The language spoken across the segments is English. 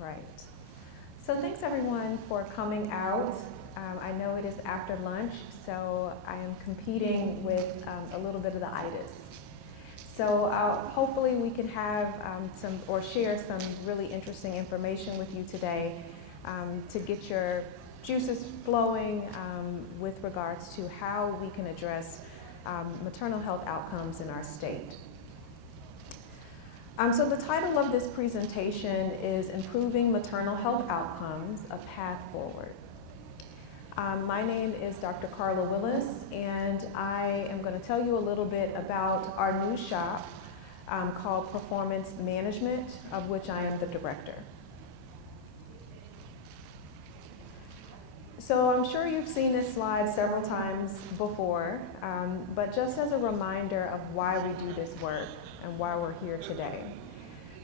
right. So thanks everyone for coming out. I know it is after lunch, so I am competing with a little bit of the itis. So hopefully we can have share some really interesting information with you today to get your juices flowing with regards to how we can address maternal health outcomes in our state. So the title of this presentation is Improving Maternal Health Outcomes, A Path Forward. My name is Dr. Carla Willis, and I am going to tell you a little bit about our new shop called Performance Management, of which I am the director. So I'm sure you've seen this slide several times before, but just as a reminder of why we do this work and why we're here today.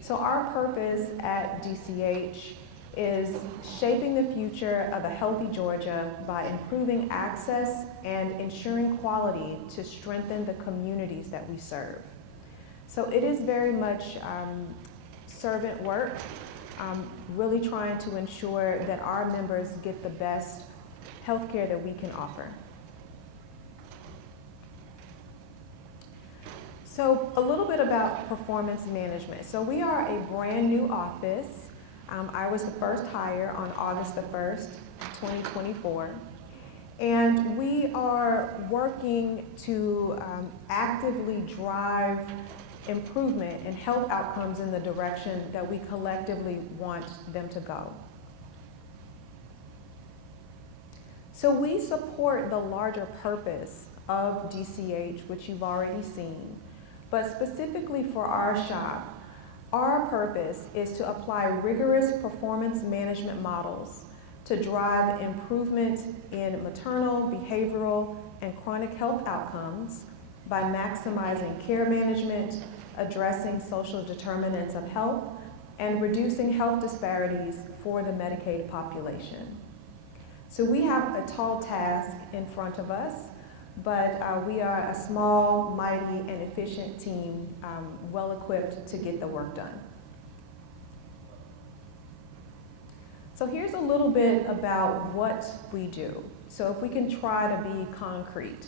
So our purpose at DCH is shaping the future of a healthy Georgia by improving access and ensuring quality to strengthen the communities that we serve. So it is very much servant work, really trying to ensure that our members get the best health care that we can offer. So a little bit about performance management. So we are a brand new office. I was the first hire on August the 1st, 2024. And we are working to actively drive improvement in health outcomes in the direction that we collectively want them to go. So we support the larger purpose of DCH, which you've already seen. But specifically for our shop, our purpose is to apply rigorous performance management models to drive improvement in maternal, behavioral, and chronic health outcomes by maximizing care management, addressing social determinants of health, and reducing health disparities for the Medicaid population. So we have a tall task in front of us, but we are a small, mighty, and efficient team, well equipped to get the work done. So here's a little bit about what we do. So if we can try to be concrete.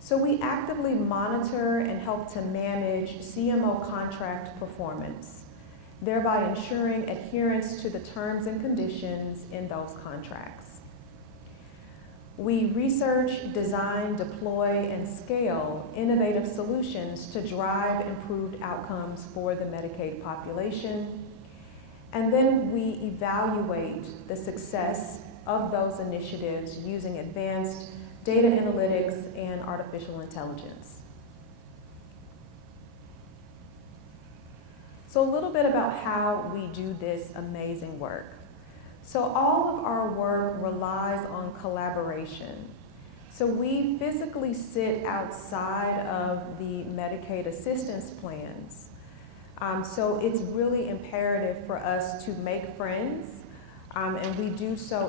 So we actively monitor and help to manage CMO contract performance, thereby ensuring adherence to the terms and conditions in those contracts. We research, design, deploy, and scale innovative solutions to drive improved outcomes for the Medicaid population. And then we evaluate the success of those initiatives using advanced data analytics and artificial intelligence. So a little bit about how we do this amazing work. So all of our work relies on collaboration. So we physically sit outside of the Medicaid assistance plans. So it's really imperative for us to make friends, and we do so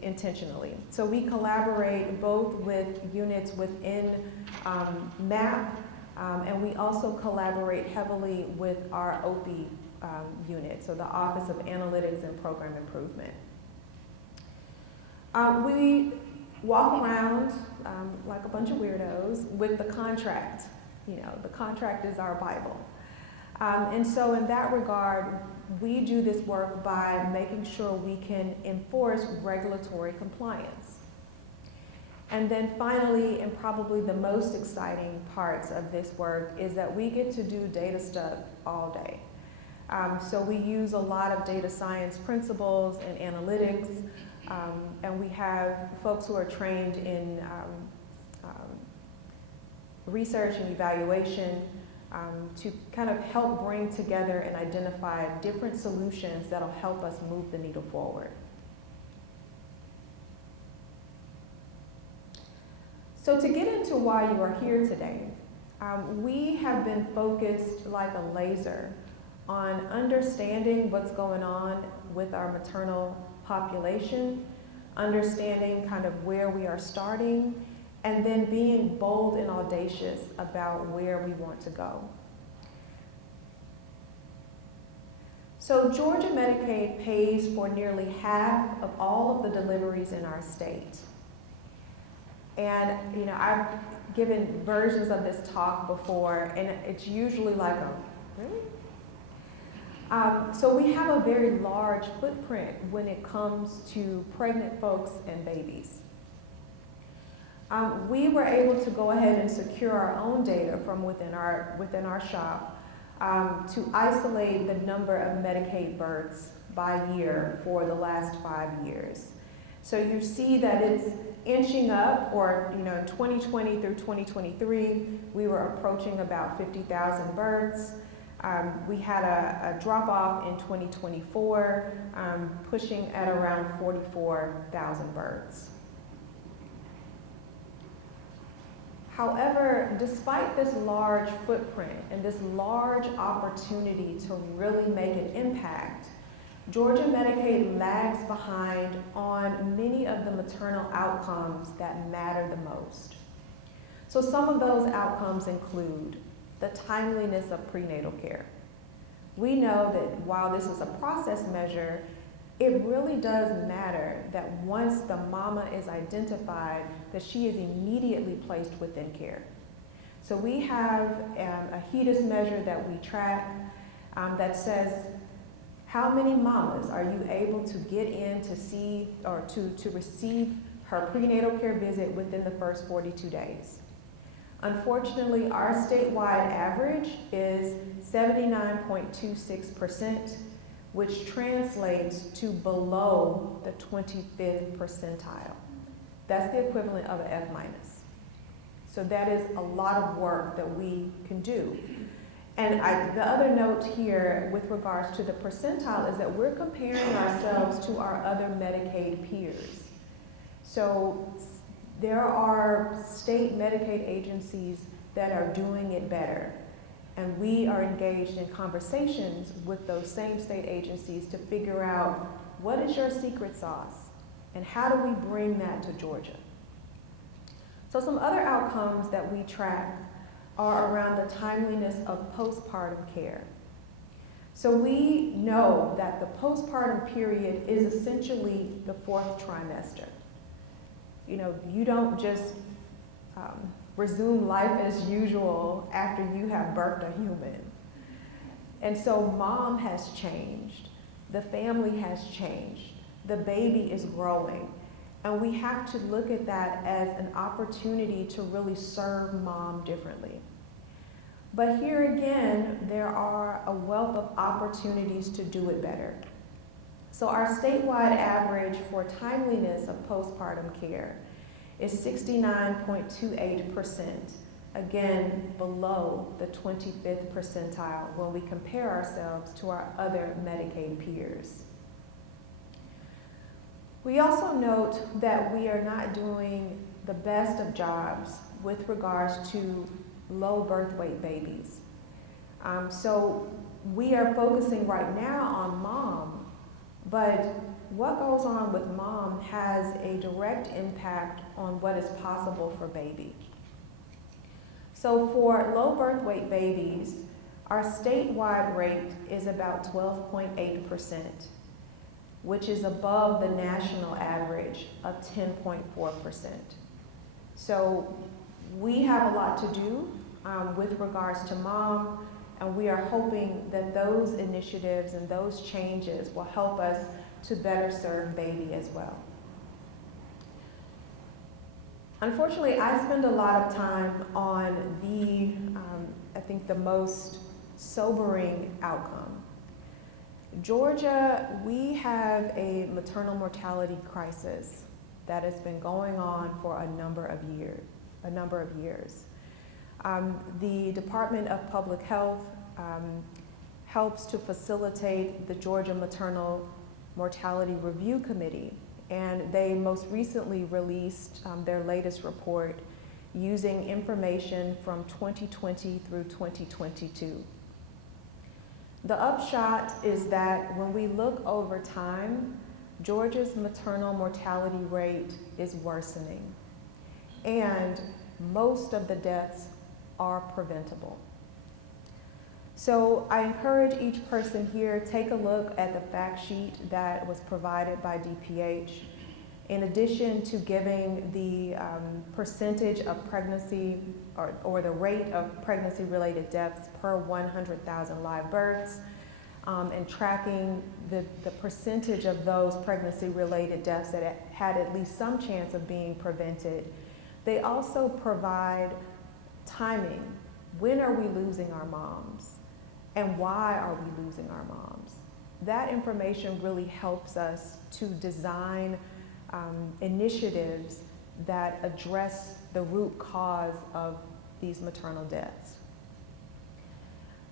intentionally. So we collaborate both with units within MAP, and we also collaborate heavily with our OPI unit, so the Office of Analytics and Program Improvement. We walk around like a bunch of weirdos with the contract. You know, the contract is our Bible. And so in that regard, we do this work by making sure we can enforce regulatory compliance. And then finally, and probably the most exciting parts of this work, is that we get to do data stuff all day. So we use a lot of data science principles and analytics, and we have folks who are trained in research and evaluation to kind of help bring together and identify different solutions that'll help us move the needle forward. So to get into why you are here today, we have been focused like a laser on understanding what's going on with our maternal population, understanding kind of where we are starting, and then being bold and audacious about where we want to go. So Georgia Medicaid pays for nearly half of all of the deliveries in our state. And I've given versions of this talk before, and it's usually like, really? So we have a very large footprint when it comes to pregnant folks and babies. We were able to go ahead and secure our own data from within our shop to isolate the number of Medicaid births by year for the last 5 years. So you see that it's inching up, or in 2020 through 2023, we were approaching about 50,000 births. We had a drop off in 2024, pushing at around 44,000 births. However, despite this large footprint and this large opportunity to really make an impact, Georgia Medicaid lags behind on many of the maternal outcomes that matter the most. So some of those outcomes include the timeliness of prenatal care. We know that while this is a process measure, it really does matter that once the mama is identified, that she is immediately placed within care. So we have a HEDIS measure that we track that says, how many mamas are you able to get in to see or to receive her prenatal care visit within the first 42 days? Unfortunately, our statewide average is 79.26%, which translates to below the 25th percentile. That's the equivalent of an F minus. So that is a lot of work that we can do. And the other note here with regards to the percentile is that we're comparing ourselves to our other Medicaid peers. So there are state Medicaid agencies that are doing it better. And we are engaged in conversations with those same state agencies to figure out what is your secret sauce and how do we bring that to Georgia. So some other outcomes that we track are around the timeliness of postpartum care. So we know that the postpartum period is essentially the 4th trimester. You don't just resume life as usual after you have birthed a human. And so mom has changed, the family has changed, the baby is growing, and we have to look at that as an opportunity to really serve mom differently. But here again, there are a wealth of opportunities to do it better. So our statewide average for timeliness of postpartum care is 69.28%, again below the 25th percentile when we compare ourselves to our other Medicaid peers. We also note that we are not doing the best of jobs with regards to low birth weight babies. So we are focusing right now on mom, but what goes on with mom has a direct impact on what is possible for baby. So for low birth weight babies, our statewide rate is about 12.8%, which is above the national average of 10.4%. So we have a lot to do with regards to mom, and we are hoping that those initiatives and those changes will help us to better serve baby as well. Unfortunately, I spend a lot of time on I think the most sobering outcome. Georgia, we have a maternal mortality crisis that has been going on for a number of years. The Department of Public Health helps to facilitate the Georgia Maternal Mortality Review Committee, and they most recently released their latest report using information from 2020 through 2022. The upshot is that when we look over time, Georgia's maternal mortality rate is worsening, and most of the deaths are preventable. So I encourage each person here, take a look at the fact sheet that was provided by DPH. In addition to giving the percentage of pregnancy or the rate of pregnancy-related deaths per 100,000 live births, and tracking the percentage of those pregnancy-related deaths that had at least some chance of being prevented, they also provide timing. When are we losing our moms? And why are we losing our moms? That information really helps us to design initiatives that address the root cause of these maternal deaths.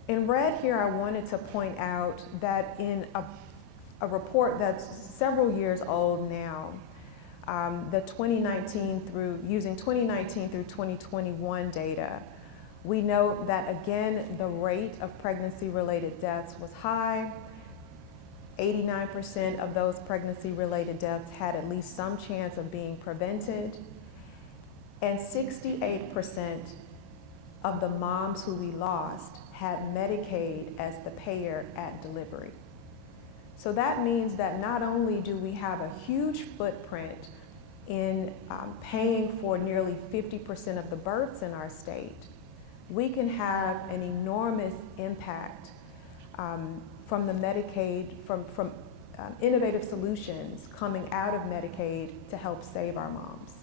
In red here, I wanted to point out that in a report that's several years old now, using 2019 through 2021 data, we note that again, the rate of pregnancy-related deaths was high. 89% of those pregnancy-related deaths had at least some chance of being prevented. And 68% of the moms who we lost had Medicaid as the payer at delivery. So that means that not only do we have a huge footprint in paying for nearly 50% of the births in our state, we can have an enormous impact from the Medicaid, from innovative solutions coming out of Medicaid to help save our moms.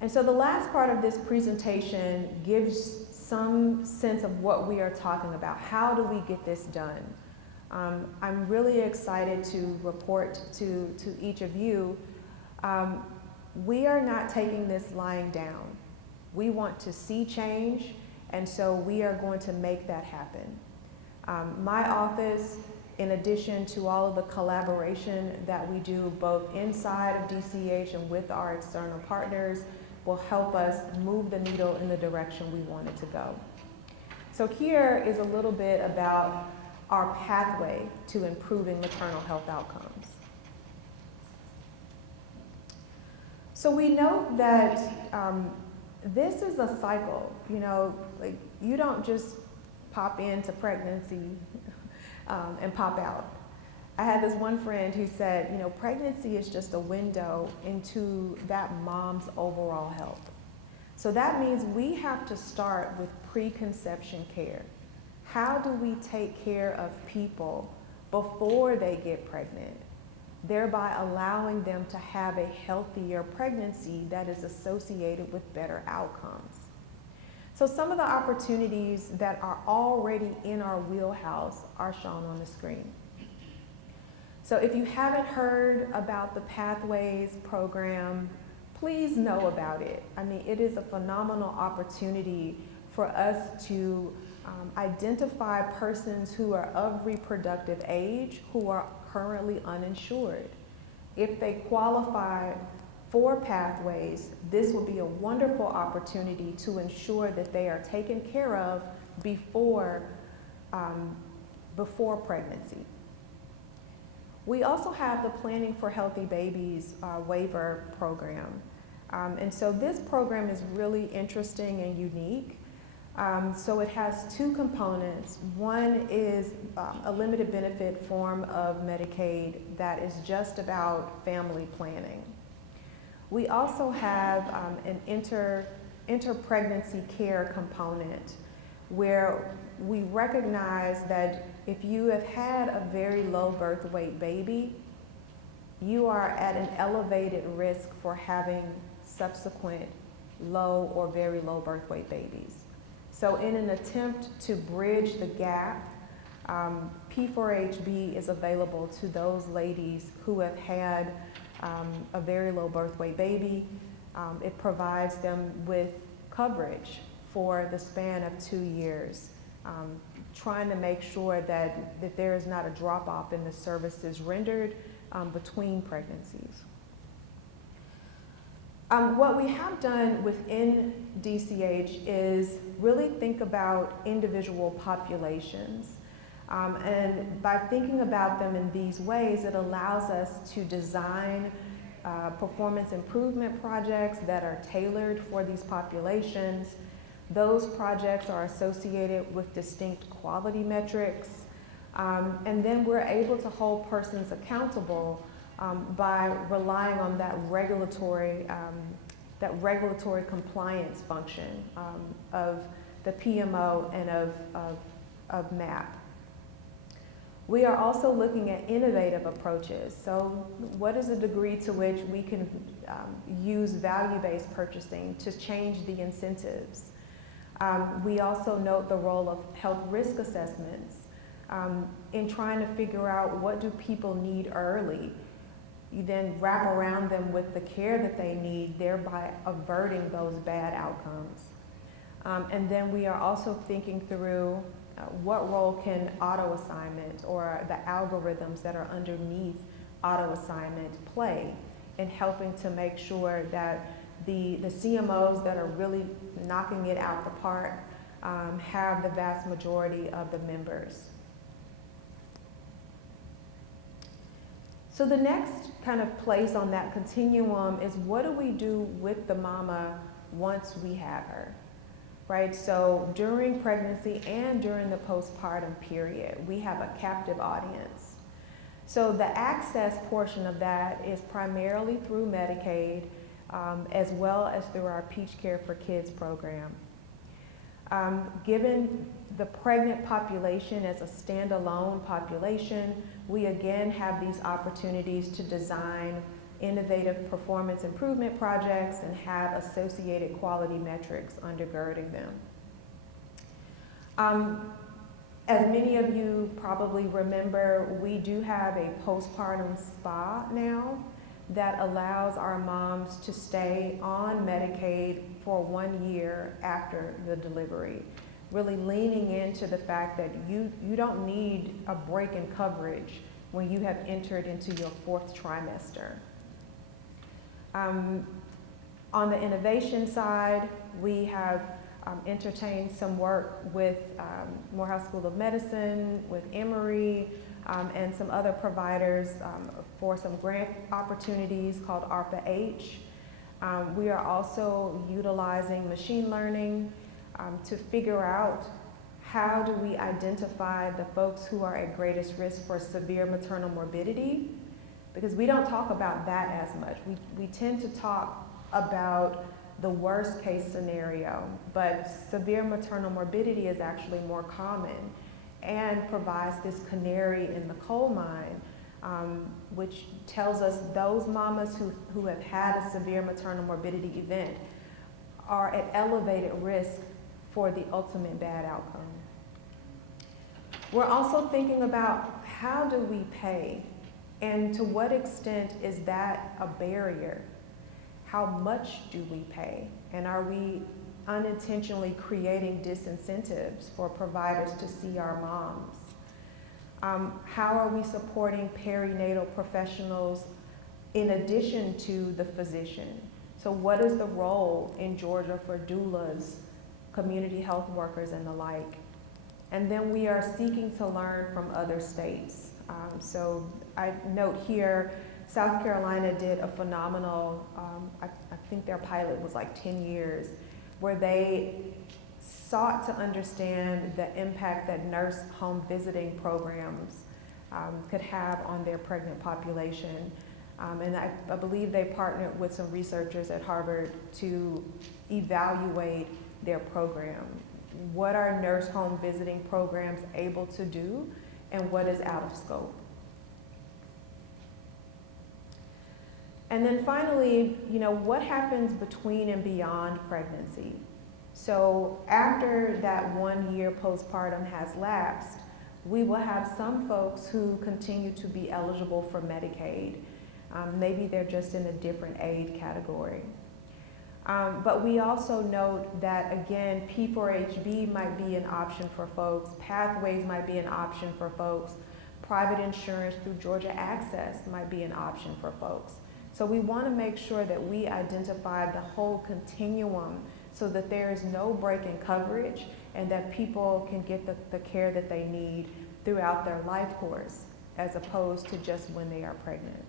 And so the last part of this presentation gives some sense of what we are talking about. How do we get this done? I'm really excited to report to each of you, we are not taking this lying down. We want to see change, and so we are going to make that happen. My office, in addition to all of the collaboration that we do both inside of DCH and with our external partners, will help us move the needle in the direction we want it to go. So here is a little bit about our pathway to improving maternal health outcomes. So we note that this is a cycle. You know, like, you don't just pop into pregnancy and pop out. I had this one friend who said, you know, pregnancy is just a window into that mom's overall health. So that means we have to start with preconception care. How do we take care of people before they get pregnant, thereby allowing them to have a healthier pregnancy that is associated with better outcomes? So some of the opportunities that are already in our wheelhouse are shown on the screen. So if you haven't heard about the Pathways program, please know about it. I mean, it is a phenomenal opportunity for us to identify persons who are of reproductive age who are currently uninsured. If they qualify for Pathways, this would be a wonderful opportunity to ensure that they are taken care of before pregnancy. We also have the Planning for Healthy Babies waiver program. And so this program is really interesting and unique. So it has two components. One is a limited benefit form of Medicaid that is just about family planning. We also have an inter-pregnancy care component where we recognize that if you have had a very low birth weight baby, you are at an elevated risk for having subsequent low or very low birth weight babies. So in an attempt to bridge the gap, P4HB is available to those ladies who have had a very low birth weight baby. It provides them with coverage for the span of 2 years, trying to make sure that there is not a drop-off in the services rendered between pregnancies. What we have done within DCH is really think about individual populations. And by thinking about them in these ways, it allows us to design performance improvement projects that are tailored for these populations. Those projects are associated with distinct quality metrics. And then we're able to hold persons accountable by relying on that regulatory compliance function of the PMO and of MAP. We are also looking at innovative approaches. So what is the degree to which we can use value-based purchasing to change the incentives? We also note the role of health risk assessments in trying to figure out what do people need early. You then wrap around them with the care that they need, thereby averting those bad outcomes. And then we are also thinking through what role can auto assignment or the algorithms that are underneath auto assignment play in helping to make sure that the CMOs that are really knocking it out the park have the vast majority of the members. So the next kind of place on that continuum is, what do we do with the mama once we have her, right? So during pregnancy and during the postpartum period, we have a captive audience. So the access portion of that is primarily through Medicaid, as well as through our Peach Care for Kids program. Given the pregnant population as a standalone population, we again have these opportunities to design innovative performance improvement projects and have associated quality metrics undergirding them. As many of you probably remember, we do have a postpartum spa now that allows our moms to stay on Medicaid for 1 year after the delivery, really leaning into the fact that you don't need a break in coverage when you have entered into your 4th trimester. On the innovation side, we have entertained some work with Morehouse School of Medicine, with Emory, and some other providers for some grant opportunities called ARPA-H. We are also utilizing machine learning to figure out how do we identify the folks who are at greatest risk for severe maternal morbidity, because we don't talk about that as much. We tend to talk about the worst case scenario, but severe maternal morbidity is actually more common and provides this canary in the coal mine, which tells us those mamas who have had a severe maternal morbidity event are at elevated risk for the ultimate bad outcome. We're also thinking about, how do we pay, and to what extent is that a barrier? How much do we pay? And are we unintentionally creating disincentives for providers to see our moms? How are we supporting perinatal professionals in addition to the physician? So what is the role in Georgia for doulas, community health workers, and the like? And then we are seeking to learn from other states. So I note here, South Carolina did a phenomenal, I think their pilot was like 10 years, where they sought to understand the impact that nurse home visiting programs could have on their pregnant population. And I believe they partnered with some researchers at Harvard to evaluate their program. What are nurse home visiting programs able to do, and what is out of scope? And then finally, what happens between and beyond pregnancy? So after that 1 year postpartum has lapsed, we will have some folks who continue to be eligible for Medicaid. Maybe they're just in a different aid category. But we also note that, again, P4HB might be an option for folks, pathways might be an option for folks, private insurance through Georgia Access might be an option for folks. So we want to make sure that we identify the whole continuum so that there is no break in coverage and that people can get the care that they need throughout their life course, as opposed to just when they are pregnant.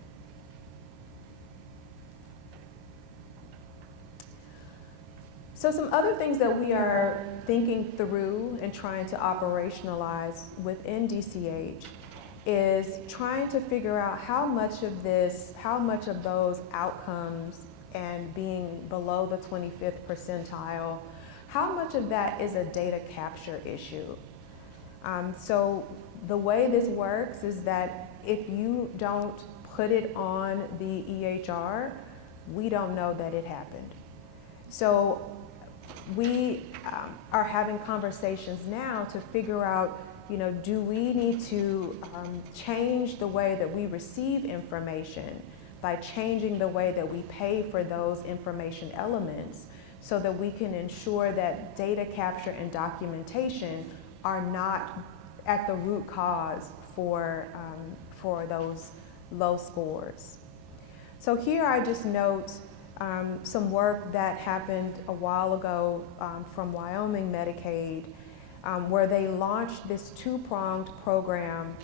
So some other things that we are thinking through and trying to operationalize within DCH is trying to figure out how much of those outcomes and being below the 25th percentile, how much of that is a data capture issue. So the way this works is that if you don't put it on the EHR, we don't know that it happened. So we are having conversations now to figure out, do we need to change the way that we receive information by changing the way that we pay for those information elements so that we can ensure that data capture and documentation are not at the root cause for those low scores. So here I just note some work that happened a while ago from Wyoming Medicaid, where they launched this two-pronged program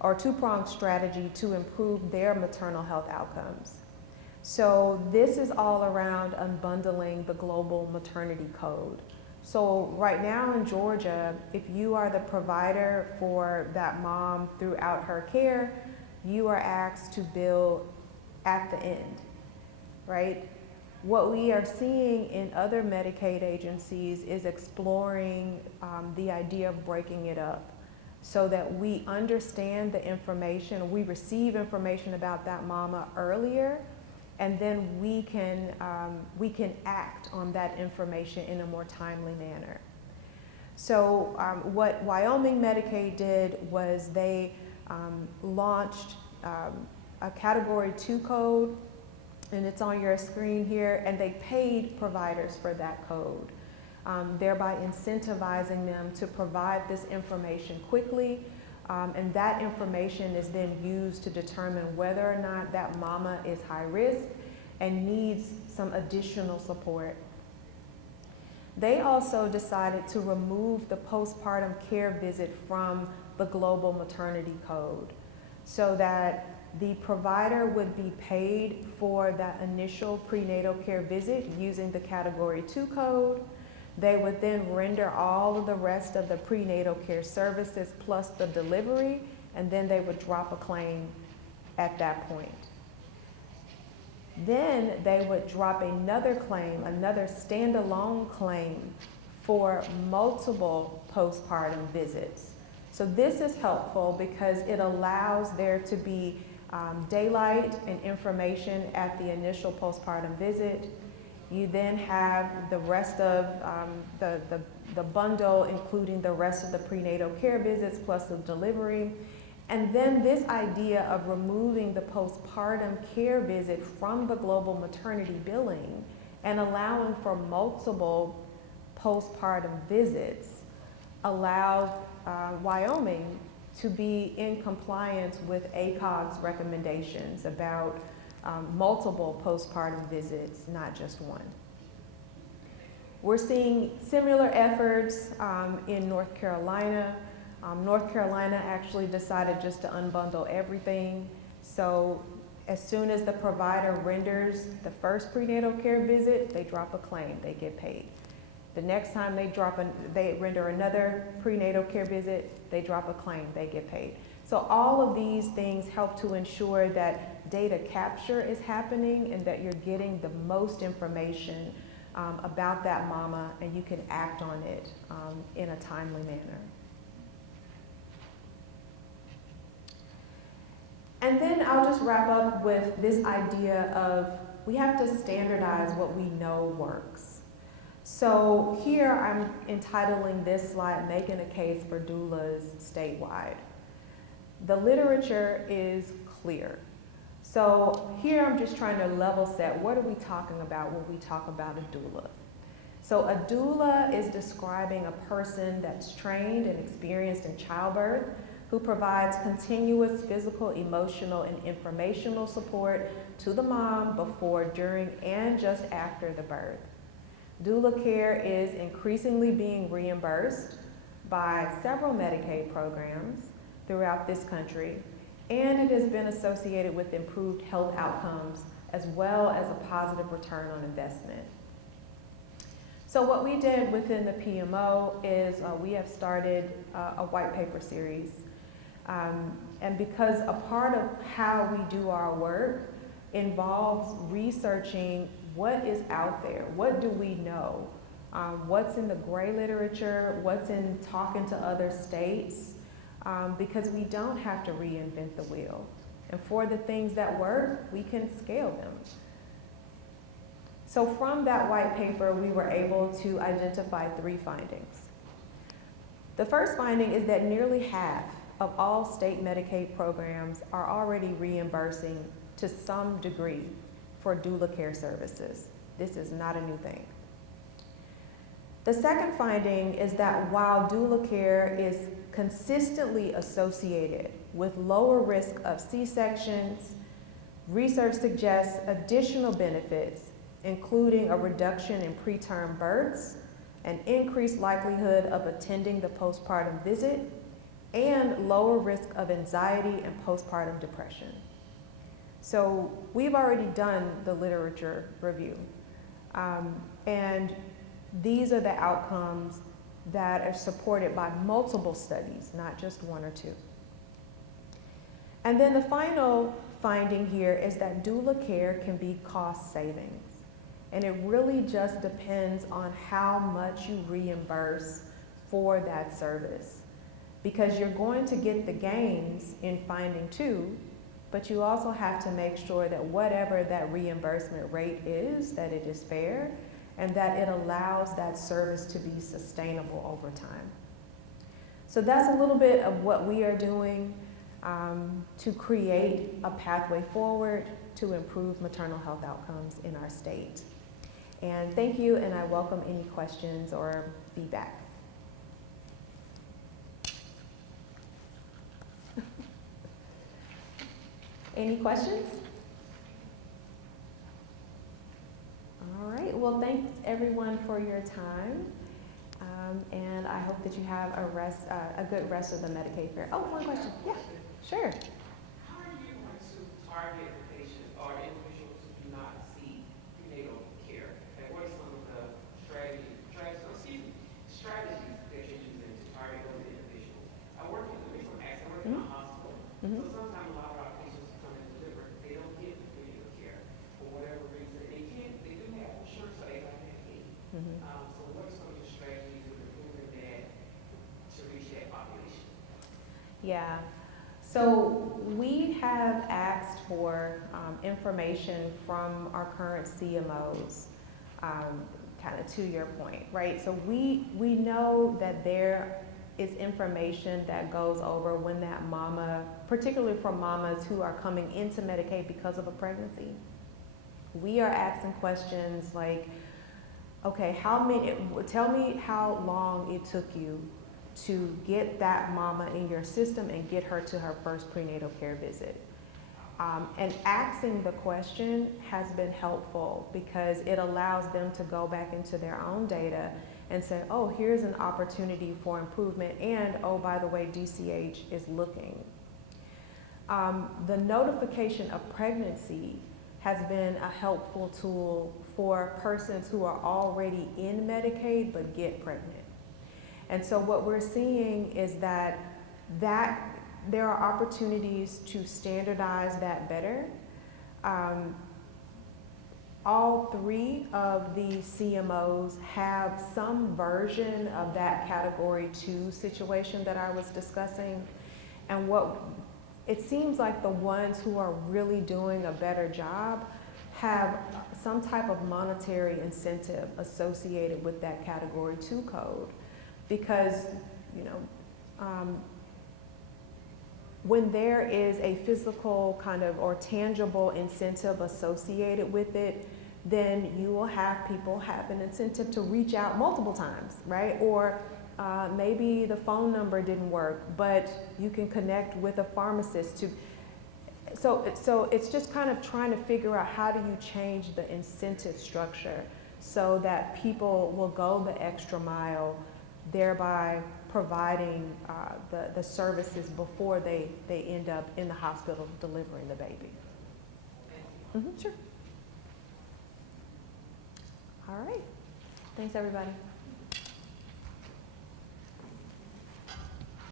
or two-pronged strategy to improve their maternal health outcomes. So this is all around unbundling the global maternity code. So right now in Georgia, if you are the provider for that mom throughout her care, you are asked to bill at the end, right? What we are seeing in other Medicaid agencies is exploring the idea of breaking it up so that we understand the information, we receive information about that mama earlier, and then we can act on that information in a more timely manner. So what Wyoming Medicaid did was they launched a Category 2 code, and it's on your screen here, and they paid providers for that code, thereby incentivizing them to provide this information quickly, and that information is then used to determine whether or not that mama is high risk and needs some additional support. They also decided to remove the postpartum care visit from the global maternity code so that the provider would be paid for that initial prenatal care visit using the Category 2 code. They would then render all of the rest of the prenatal care services plus the delivery, and then they would drop a claim at that point. Then they would drop another claim, another standalone claim for multiple postpartum visits. So this is helpful because it allows there to be daylight and information at the initial postpartum visit. You then have the rest of the bundle, including the rest of the prenatal care visits plus the delivery. And then this idea of removing the postpartum care visit from the global maternity billing and allowing for multiple postpartum visits allows Wyoming to be in compliance with ACOG's recommendations about multiple postpartum visits, not just one. We're seeing similar efforts in North Carolina. North Carolina actually decided just to unbundle everything. So as soon as the provider renders the first prenatal care visit, they drop a claim, they get paid. The next time they render another prenatal care visit, they drop a claim, they get paid. So all of these things help to ensure that data capture is happening and that you're getting the most information about that mama and you can act on it in a timely manner. And then I'll just wrap up with this idea of we have to standardize what we know works. So here I'm entitling this slide, Making a Case for Doulas Statewide. The literature is clear. So here I'm just trying to level set, what are we talking about when we talk about a doula? So a doula is describing a person that's trained and experienced in childbirth, who provides continuous physical, emotional, and informational support to the mom before, during, and just after the birth. Doula care is increasingly being reimbursed by several Medicaid programs throughout this country, and it has been associated with improved health outcomes as well as a positive return on investment. So what we did within the PMO is we have started a white paper series. And because a part of how we do our work involves researching what is out there, what do we know, what's in the gray literature, what's in talking to other states, because we don't have to reinvent the wheel. And for the things that work, we can scale them. So from that white paper, we were able to identify 3 findings. The first finding is that nearly half of all state Medicaid programs are already reimbursing to some degree for doula care services. This is not a new thing. The second finding is that while doula care is consistently associated with lower risk of C-sections, research suggests additional benefits, including a reduction in preterm births, an increased likelihood of attending the postpartum visit, and lower risk of anxiety and postpartum depression. So we've already done the literature review, and these are the outcomes that are supported by multiple studies, not just 1 or 2. And then the final finding here is that doula care can be cost savings. And it really just depends on how much you reimburse for that service. Because you're going to get the gains in finding 2, but you also have to make sure that whatever that reimbursement rate is, that it is fair, and that it allows that service to be sustainable over time. So that's a little bit of what we are doing to create a pathway forward to improve maternal health outcomes in our state. And thank you, and I welcome any questions or feedback. Any questions? All right, well, thanks everyone for your time. And I hope that you have a good rest of the Medicaid fair. Oh, one question. Yeah, sure. How are you going to target the patients or individuals who do not see prenatal care? And what are some of the strategies that you're using to target those individuals? The reason I'm asking, I work in a hospital. So sometimes a lot of our patients who come in to deliver, they don't get the prenatal care for whatever reason. They do have insurance, so they got Medicaid. So what are some of your strategies of improving that to reach that population? Yeah. So we have asked for information from our current CMOs, kind of to your point, right? So we know that there is information that goes over when that mama, particularly for mamas who are coming into Medicaid because of a pregnancy. We are asking questions like, okay, tell me how long it took you to get that mama in your system and get her to her first prenatal care visit. And asking the question has been helpful because it allows them to go back into their own data and say, oh, here's an opportunity for improvement, and oh, by the way, DCH is looking. The notification of pregnancy has been a helpful tool for persons who are already in Medicaid but get pregnant. And so what we're seeing is that there are opportunities to standardize that better. All 3 of the CMOs have some version of that category 2 situation that I was discussing. And it seems like the ones who are really doing a better job have some type of monetary incentive associated with that category 2 code. Because, when there is a physical kind of or tangible incentive associated with it, then you will have people have an incentive to reach out multiple times, right? Or maybe the phone number didn't work, but you can connect with a pharmacist so it's just kind of trying to figure out how do you change the incentive structure so that people will go the extra mile, thereby providing the services before they end up in the hospital delivering the baby. Sure. All right. Thanks, everybody.